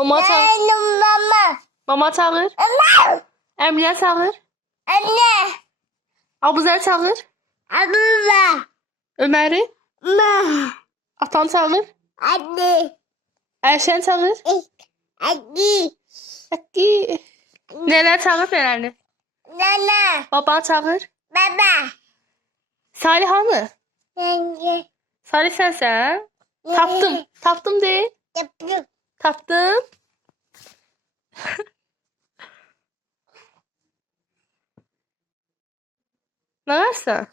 Mama çağır. Benim mama. Mama çağır. Anne. Emine çağır. Anne. Abuzer çağır. Abla. Ömer'i. Ma. Atan çağır. Anne. Erşen çağır. Anne. Hakkı. Neler çağır nelerini? Nana. Baban çağır. Baba. Salih hanı? Yenge. Salih sensen. Taptım. Taptım de. Yapıyorum. Taptım. Ne varsa?